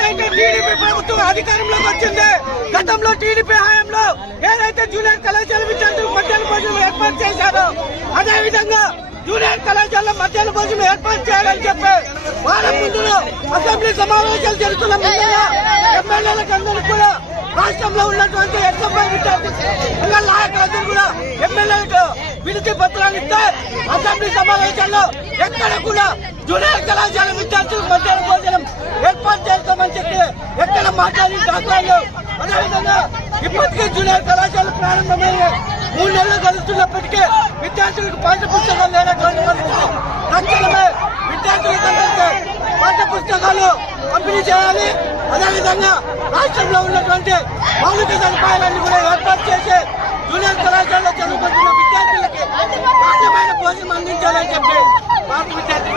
ఏదైతే టీడీపీ ప్రభుత్వం అధికారంలోకి వచ్చింది, గతంలో టీడీపీ హయాంలో ఏదైతే జూనియర్ కళాశాల విద్యార్థులకు మధ్యాహ్న భోజనం ఏర్పాటు చేశారో, అదే విధంగా జూనియర్ కళాశాలలో మధ్యాహ్న భోజనం ఏర్పాటు చేయాలని చెప్పి వారం ముందు అసెంబ్లీ సమావేశాలు జరుగుతున్న ముందుగా ఎమ్మెల్యేలకు అందరూ కూడా రాష్ట్రంలో ఉన్నటువంటి ఎస్ఎఫ్ఐ విద్యార్థులు నాయకులందరూ కూడా ఎమ్మెల్యేలకు వినతి పత్రాలు ఇస్తే అసెంబ్లీ సమావేశాల్లో ఎక్కడ కూడా జూనియర్ కళాశాల విద్యార్థులకు మధ్యాహ్న భోజనం ఏర్పాటు చేస్తామని చెప్పి ఎక్కడ మాట్లాడిన దాఖలాలు. అదేవిధంగా ఇప్పటికీ జూనియర్ కళాశాల ప్రారంభమైన 3 నెలలు గడుస్తున్నప్పటికీ విద్యార్థులకు పాఠ్య పుస్తకాలు లేనటువంటి పరిస్థితి. తక్షణమే విద్యార్థులందరికీ పాఠ్య పుస్తకాలు పంపిణీ చేయాలి. అదేవిధంగా రాష్ట్రంలో ఉన్నటువంటి మౌలిక సదుపాయాలన్నీ కూడా ఏర్పాటు చేసి జూనియర్ కళాశాలలో చదువుకుంటున్న విద్యార్థులకి నాణ్యమైన భోజనం అందించాలని చెప్పి భారత విద్యార్థి